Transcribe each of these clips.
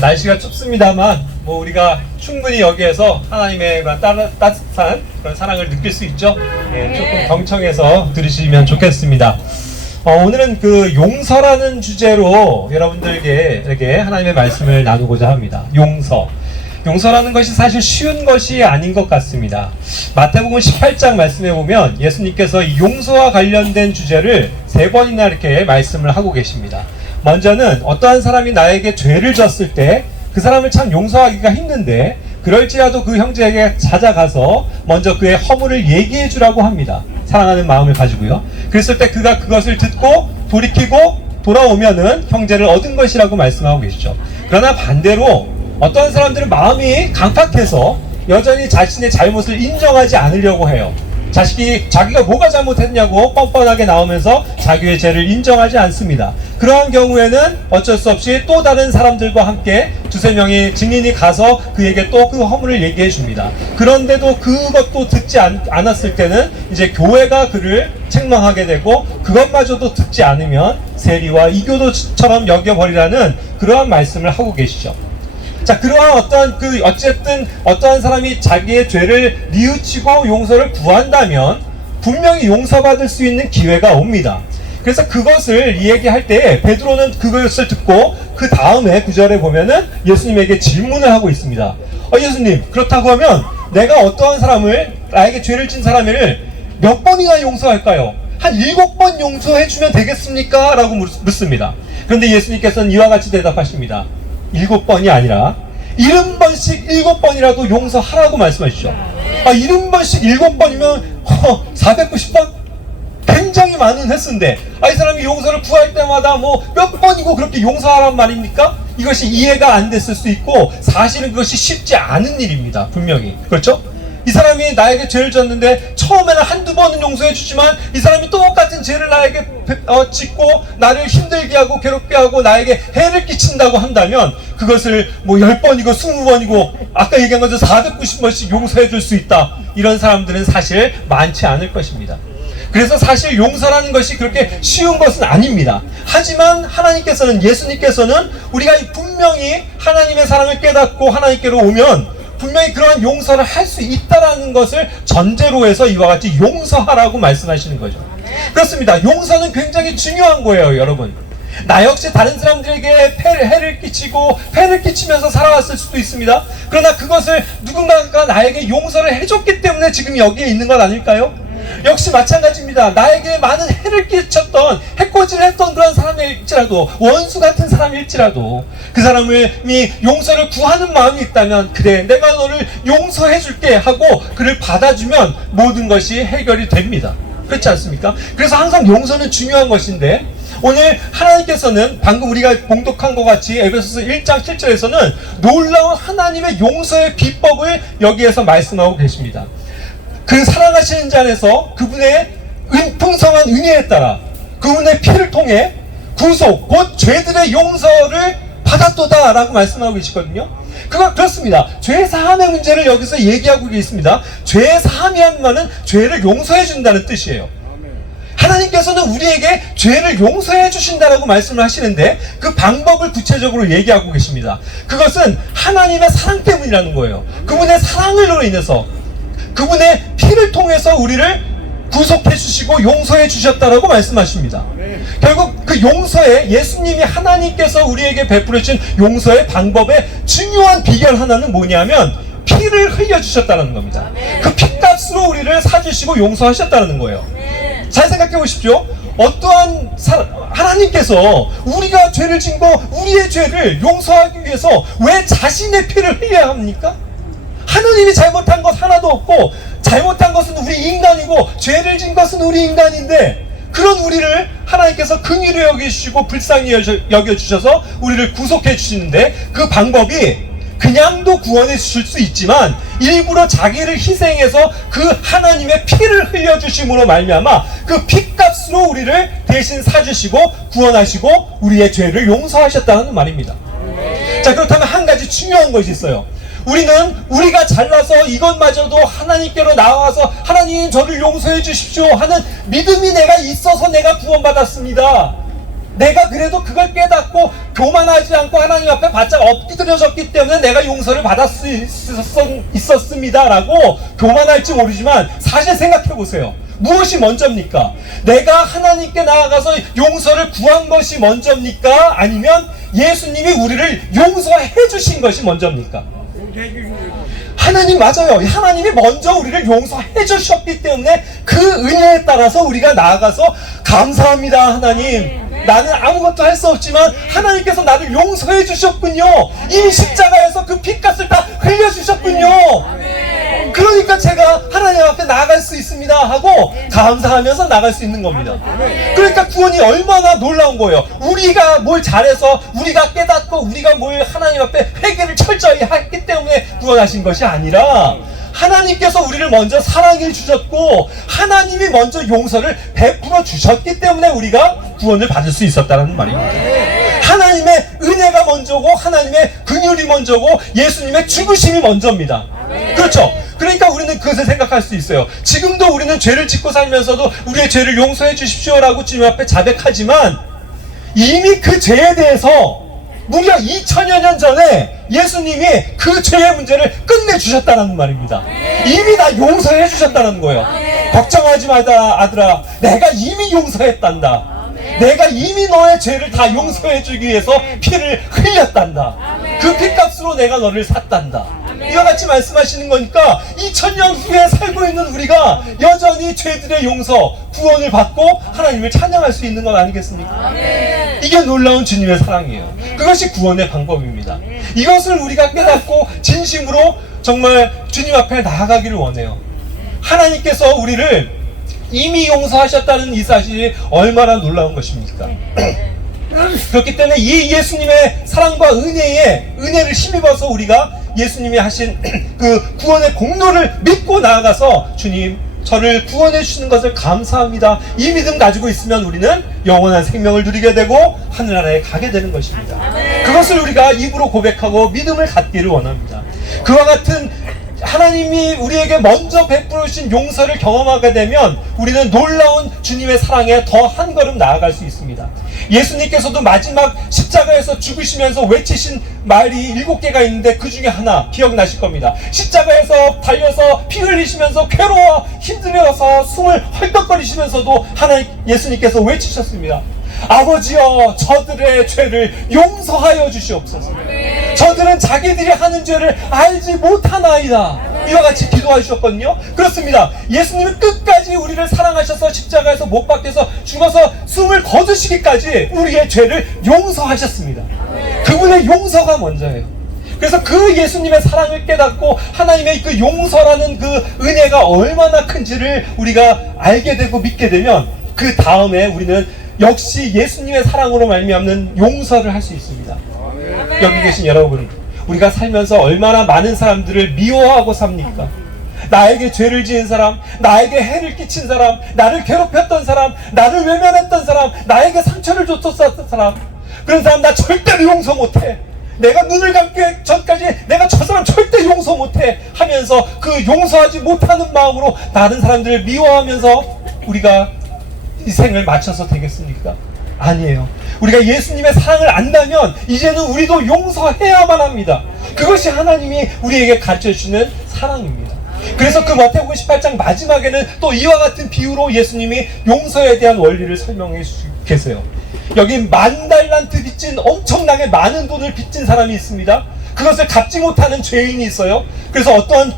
날씨가 춥습니다만 우리가 충분히 여기에서 하나님의 따뜻한 그런 사랑을 느낄 수 있죠. 조금 경청해서 들으시면 좋겠습니다. 오늘은 그 용서라는 주제로 여러분들에게 이렇게 하나님의 말씀을 나누고자 합니다. 용서라는 것이 사실 쉬운 것이 아닌 것 같습니다. 마태복음 18장 말씀해 보면 예수님께서 이 용서와 관련된 주제를 3번이나 이렇게 말씀을 하고 계십니다. 먼저는 어떠한 사람이 나에게 죄를 졌을 때 그 사람을 참 용서하기가 힘든데 그럴지라도 그 형제에게 찾아가서 먼저 그의 허물을 얘기해 주라고 합니다. 사랑하는 마음을 가지고요. 그랬을 때 그가 그것을 듣고 돌이키고 돌아오면은 형제를 얻은 것이라고 말씀하고 계시죠. 그러나 반대로 어떤 사람들은 마음이 강팍해서 여전히 자신의 잘못을 인정하지 않으려고 해요. 자기가 뭐가 잘못했냐고 뻔뻔하게 나오면서 자기의 죄를 인정하지 않습니다. 그러한 경우에는 어쩔 수 없이 또 다른 사람들과 함께 2-3명이 증인이 가서 그에게 또 그 허물을 얘기해 줍니다. 그런데도 그것도 듣지 않았을 때는 이제 교회가 그를 책망하게 되고 그것마저도 듣지 않으면 세리와 이교도처럼 여겨버리라는 그러한 말씀을 하고 계시죠. 자, 그러한 어쨌든 어떠한 사람이 자기의 죄를 뉘우치고 용서를 구한다면 분명히 용서받을 수 있는 기회가 옵니다. 그래서 그것을 이야기할 때 베드로는 그것을 듣고 그 다음에 9절에 보면은 예수님에게 질문을 하고 있습니다. 예수님, 그렇다고 하면 내가 어떠한 사람을, 나에게 죄를 진 사람을 몇 번이나 용서할까요? 한 7번 용서해주면 되겠습니까? 라고 묻습니다. 그런데 예수님께서는 이와 같이 대답하십니다. 7번이 아니라 70번씩 7번이라도 용서하라고 말씀하시죠. 70번씩 7번이면 490번? 굉장히 많은 횟수인데 이 사람이 용서를 구할 때마다 몇 번이고 그렇게 용서하란 말입니까? 이것이 이해가 안 됐을 수 있고 사실은 그것이 쉽지 않은 일입니다. 분명히. 그렇죠? 이 사람이 나에게 죄를 졌는데 처음에는 1-2번은 용서해 주지만 이 사람이 똑같은 죄를 나에게 짓고 나를 힘들게 하고 괴롭게 하고 나에게 해를 끼친다고 한다면 그것을 10번이고 20번이고 아까 얘기한 것처럼 490번씩 용서해 줄 수 있다. 이런 사람들은 사실 많지 않을 것입니다. 그래서 사실 용서라는 것이 그렇게 쉬운 것은 아닙니다. 하지만 하나님께서는, 예수님께서는 우리가 분명히 하나님의 사랑을 깨닫고 하나님께로 오면 분명히 그러한 용서를 할 수 있다라는 것을 전제로 해서 이와 같이 용서하라고 말씀하시는 거죠. 그렇습니다. 용서는 굉장히 중요한 거예요, 여러분. 나 역시 다른 사람들에게 해를 끼치고 폐를 끼치면서 살아왔을 수도 있습니다. 그러나 그것을 누군가가 나에게 용서를 해줬기 때문에 지금 여기에 있는 건 아닐까요? 역시 마찬가지입니다. 나에게 많은 해를 끼쳤던, 해코지를 했던 그런 사람일지라도, 원수 같은 사람일지라도 그 사람이 용서를 구하는 마음이 있다면 그래, 내가 너를 용서해 줄게 하고 그를 받아주면 모든 것이 해결이 됩니다. 그렇지 않습니까? 그래서 항상 용서는 중요한 것인데 오늘 하나님께서는 방금 우리가 봉독한 것 같이 에베소서 1장 7절에서는 놀라운 하나님의 용서의 비법을 여기에서 말씀하고 계십니다. 그 사랑하시는 자 안에서 그분의 풍성한 은혜에 따라 그분의 피를 통해 구속, 곧 죄들의 용서를 받았도다 라고 말씀하고 계시거든요. 그렇습니다. 죄 사함의 문제를 여기서 얘기하고 계십니다. 죄 사함이란 말은 죄를 용서해 준다는 뜻이에요. 하나님께서는 우리에게 죄를 용서해 주신다라고 말씀을 하시는데 그 방법을 구체적으로 얘기하고 계십니다. 그것은 하나님의 사랑 때문이라는 거예요. 그분의 사랑으로 인해서, 그분의 피를 통해서 우리를 구속해 주시고 용서해 주셨다라고 말씀하십니다. 결국 그 용서에 예수님이, 하나님께서 우리에게 베풀어 주신 용서의 방법의 중요한 비결 하나는 뭐냐면 피를 흘려 주셨다는 겁니다. 그 피값으로 우리를 사주시고 용서하셨다는 거예요. 잘 생각해 보십시오. 어떠한 하나님께서 우리가 죄를 진 거, 우리의 죄를 용서하기 위해서 왜 자신의 피를 흘려야 합니까? 하나님이 잘못한 것 하나도 없고 잘못한 것은 우리 인간이고 죄를 진 것은 우리 인간인데 그런 우리를 하나님께서 긍휼히 여기시고 불쌍히 여겨주셔서 우리를 구속해 주시는데 그 방법이 그냥도 구원해 주실 수 있지만 일부러 자기를 희생해서 그 하나님의 피를 흘려주심으로 말미암아 그 피값으로 우리를 대신 사주시고 구원하시고 우리의 죄를 용서하셨다는 말입니다. 자, 그렇다면 한 가지 중요한 것이 있어요. 우리가 잘나서 이것마저도 하나님께로 나와서 하나님 저를 용서해 주십시오 하는 믿음이 내가 있어서 내가 구원받았습니다. 내가 그래도 그걸 깨닫고 교만하지 않고 하나님 앞에 바짝 엎드려졌기 때문에 내가 용서를 받을 수 있었습니다라고 교만할지 모르지만 사실 생각해 보세요. 무엇이 먼저입니까? 내가 하나님께 나아가서 용서를 구한 것이 먼저입니까? 아니면 예수님이 우리를 용서해 주신 것이 먼저입니까? 하나님 맞아요. 하나님이 먼저 우리를 용서해 주셨기 때문에 그 은혜에 따라서 우리가 나아가서 감사합니다 하나님, 나는 아무것도 할 수 없지만 하나님께서 나를 용서해 주셨군요. 이미 십자가에서 그 핏값을 다 흘려주셨군요. 그러니까 제가 하나님 앞에 나아갈 수 있습니다 하고 감사하면서 나갈 수 있는 겁니다. 그러니까 구원이 얼마나 놀라운 거예요. 우리가 뭘 잘해서 우리가 깨닫고 우리가 뭘 하나님 앞에 회개를 철저히 했기 때문에 구원하신 것이 아니라 하나님께서 우리를 먼저 사랑해 주셨고 하나님이 먼저 용서를 베풀어 주셨기 때문에 우리가 구원을 받을 수 있었다는 말입니다. 하나님의 은혜가 먼저고 하나님의 긍휼이 먼저고 예수님의 죽으심이 먼저입니다. 그렇죠? 그러니까 우리는 그것을 생각할 수 있어요. 지금도 우리는 죄를 짓고 살면서도 우리의 죄를 용서해 주십시오라고 주님 앞에 자백하지만 이미 그 죄에 대해서 무려 2000여 년 전에 예수님이 그 죄의 문제를 끝내주셨다는 말입니다. 이미 다 용서해 주셨다는 거예요. 걱정하지 마라 아들아, 내가 이미 용서했단다. 내가 이미 너의 죄를 다 용서해 주기 위해서 피를 흘렸단다. 그 피값으로 내가 너를 샀단다. 이와 같이 말씀하시는 거니까 2000년 후에 살고 있는 우리가 여전히 죄들의 용서, 구원을 받고 하나님을 찬양할 수 있는 건 아니겠습니까? 이게 놀라운 주님의 사랑이에요. 그것이 구원의 방법입니다. 이것을 우리가 깨닫고 진심으로 정말 주님 앞에 나아가기를 원해요. 하나님께서 우리를 이미 용서하셨다는 이 사실이 얼마나 놀라운 것입니까? 그렇기 때문에 이 예수님의 사랑과 은혜를 힘입어서 우리가 예수님이 하신 그 구원의 공로를 믿고 나아가서 주님, 저를 구원해 주시는 것을 감사합니다. 이 믿음 가지고 있으면 우리는 영원한 생명을 누리게 되고 하늘나라에 가게 되는 것입니다. 그것을 우리가 입으로 고백하고 믿음을 갖기를 원합니다. 그와 같은 하나님이 우리에게 먼저 베풀어 주신 용서를 경험하게 되면 우리는 놀라운 주님의 사랑에 더 한 걸음 나아갈 수 있습니다. 예수님께서도 마지막 십자가에서 죽으시면서 외치신 말이 7개가 있는데 그 중에 하나 기억나실 겁니다. 십자가에서 달려서 피 흘리시면서 괴로워 힘들어서 숨을 헐떡거리시면서도 예수님께서 외치셨습니다. 아버지여, 저들의 죄를 용서하여 주시옵소서. 저들은 자기들이 하는 죄를 알지 못하나이다. 이와 같이 기도하셨거든요. 그렇습니다. 예수님은 끝까지 우리를 사랑하셔서 십자가에서 못 박혀서 죽어서 숨을 거두시기까지 우리의 죄를 용서하셨습니다. 그분의 용서가 먼저예요. 그래서 그 예수님의 사랑을 깨닫고 하나님의 그 용서라는 그 은혜가 얼마나 큰지를 우리가 알게 되고 믿게 되면 그 다음에 우리는 역시 예수님의 사랑으로 말미암는 용서를 할 수 있습니다. 여기 계신 여러분, 우리가 살면서 얼마나 많은 사람들을 미워하고 삽니까? 나에게 죄를 지은 사람, 나에게 해를 끼친 사람, 나를 괴롭혔던 사람, 나를 외면했던 사람, 나에게 상처를 줬었던 사람, 그런 사람 나 절대로 용서 못해. 내가 눈을 감기 전까지 내가 저 사람 절대 용서 못해 하면서 그 용서하지 못하는 마음으로 다른 사람들을 미워하면서 우리가 이 생을 마쳐서 되겠습니까? 아니에요. 우리가 예수님의 사랑을 안다면 이제는 우리도 용서해야만 합니다. 그것이 하나님이 우리에게 가르쳐주시는 사랑입니다. 그래서 그 마태복음 18장 마지막에는 또 이와 같은 비유로 예수님이 용서에 대한 원리를 설명해 계세요. 여기 10,000달란트 빚진 엄청나게 많은 돈을 빚진 사람이 있습니다. 그것을 갚지 못하는 죄인이 있어요. 그래서 어떠한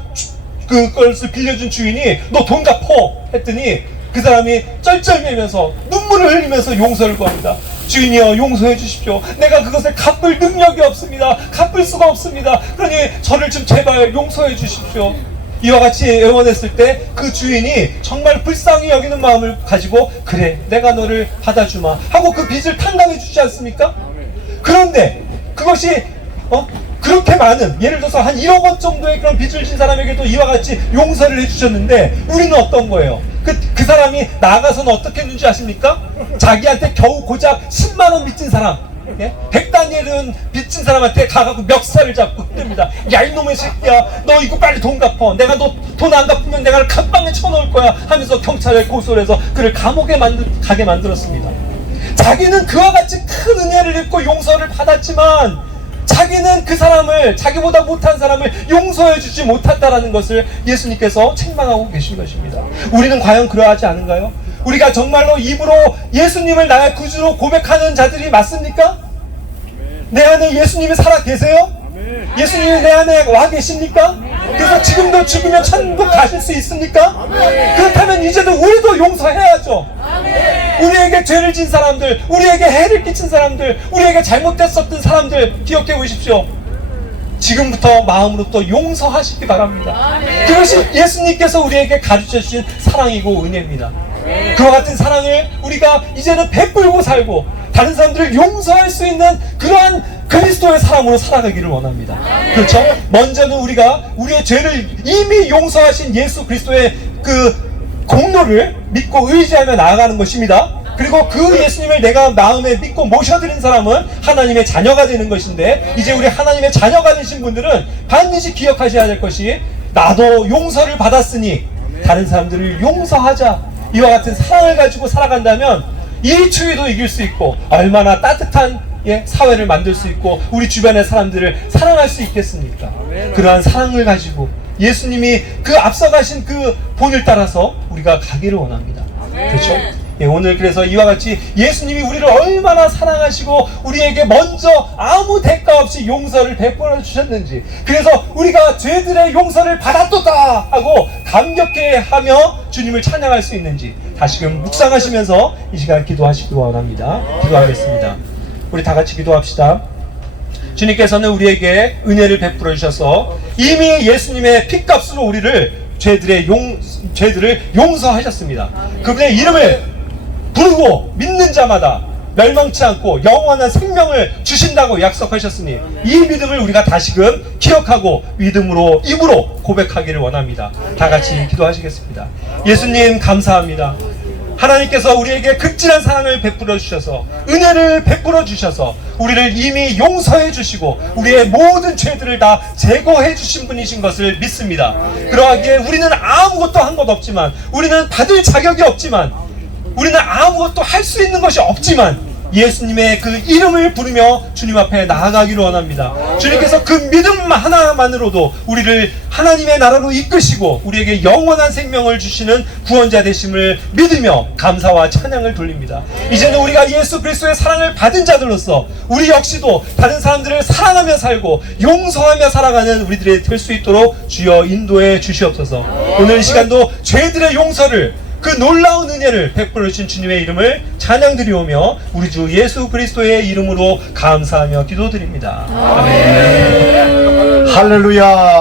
그것을 빌려준 주인이 너 돈 갚어 했더니 그 사람이 쩔쩔매면서 눈물을 흘리면서 용서를 구합니다. 주인이여, 용서해 주십시오. 내가 그것을 갚을 능력이 없습니다. 갚을 수가 없습니다. 그러니 저를 좀 제발 용서해 주십시오. 이와 같이 애원했을 때 그 주인이 정말 불쌍히 여기는 마음을 가지고 그래, 내가 너를 받아주마 하고 그 빚을 탕감해 주지 않습니까? 그런데 그것이 그렇게 많은, 예를 들어서 한 1억 원 정도의 그런 빚을 진 사람에게도 이와 같이 용서를 해주셨는데 우리는 어떤 거예요? 그 사람이 나가서는 어떻게 했는지 아십니까? 자기한테 겨우 고작 10만 원 빚진 사람, 100다니엘은 빚진 사람한테 가갖고 멱살을 잡고 흔듭니다. 야, 이놈의 새끼야, 너 이거 빨리 돈 갚어. 내가 너 돈 안 갚으면 내가 감방에 쳐넣을 거야 하면서 경찰에 고소를 해서 그를 감옥에 가게 만들었습니다. 자기는 그와 같이 큰 은혜를 입고 용서를 받았지만 자기는 그 사람을, 자기보다 못한 사람을 용서해 주지 못한다라는 것을 예수님께서 책망하고 계신 것입니다. 우리는 과연 그러하지 않은가요? 우리가 정말로 입으로 예수님을 나의 구주로 고백하는 자들이 맞습니까? 내 안에 예수님이 살아 계세요? 예수님이 내 안에 와 계십니까? 그래서 지금도 죽으면 천국 가실 수 있습니까? 그렇다면 이제도 우리도 용서해야죠. 우리에게 죄를 진 사람들, 우리에게 해를 끼친 사람들, 우리에게 잘못됐었던 사람들 기억해 보십시오. 지금부터 마음으로부터 용서하시기 바랍니다. 그것이 예수님께서 우리에게 가르쳐 주신 사랑이고 은혜입니다. 그와 같은 사랑을 우리가 이제는 베풀고 살고 다른 사람들을 용서할 수 있는 그러한 그리스도의 사람으로 살아가기를 원합니다. 그렇죠? 먼저는 우리가 우리의 죄를 이미 용서하신 예수 그리스도의 그 공로를 믿고 의지하며 나아가는 것입니다. 그리고 그 예수님을 내가 마음에 믿고 모셔드린 사람은 하나님의 자녀가 되는 것인데, 이제 우리 하나님의 자녀가 되신 분들은 반드시 기억하셔야 될 것이, 나도 용서를 받았으니 다른 사람들을 용서하자, 이와 같은 사랑을 가지고 살아간다면 이 추위도 이길 수 있고 얼마나 따뜻한 사회를 만들 수 있고 우리 주변의 사람들을 사랑할 수 있겠습니까? 그러한 사랑을 가지고 예수님이 그 앞서가신 그 본을 따라서 우리가 가기를 원합니다. 그렇죠? 오늘 그래서 이와 같이 예수님이 우리를 얼마나 사랑하시고 우리에게 먼저 아무 대가 없이 용서를 베풀어 주셨는지, 그래서 우리가 죄들의 용서를 받았도다 하고 감격해하며 주님을 찬양할 수 있는지 다시금 묵상하시면서 이 시간 기도하시기 원합니다. 기도하겠습니다. 우리 다 같이 기도합시다. 주님께서는 우리에게 은혜를 베풀어 주셔서 이미 예수님의 피값으로 우리를 죄들을 용서하셨습니다. 그분의 이름을 부르고 믿는 자마다 멸망치 않고 영원한 생명을 주신다고 약속하셨으니 이 믿음을 우리가 다시금 기억하고 믿음으로 입으로 고백하기를 원합니다. 다 같이 기도하시겠습니다. 예수님 감사합니다. 하나님께서 우리에게 극진한 사랑을 베풀어 주셔서 은혜를 베풀어 주셔서 우리를 이미 용서해 주시고 우리의 모든 죄들을 다 제거해 주신 분이신 것을 믿습니다. 그러하기에 우리는 아무것도 한 것 없지만, 우리는 받을 자격이 없지만, 우리는 아무것도 할 수 있는 것이 없지만 예수님의 그 이름을 부르며 주님 앞에 나아가기를 원합니다. 주님께서 그 믿음 하나만으로도 우리를 하나님의 나라로 이끄시고 우리에게 영원한 생명을 주시는 구원자 되심을 믿으며 감사와 찬양을 돌립니다. 이제는 우리가 예수 그리스도의 사랑을 받은 자들로서 우리 역시도 다른 사람들을 사랑하며 살고 용서하며 살아가는 우리들이 될 수 있도록 주여 인도해 주시옵소서. 오늘 이 시간도 죄들의 용서를, 그 놀라운 은혜를 베풀어 주신 주님의 이름을 찬양드리오며 우리 주 예수 그리스도의 이름으로 감사하며 기도드립니다. 아멘. 할렐루야.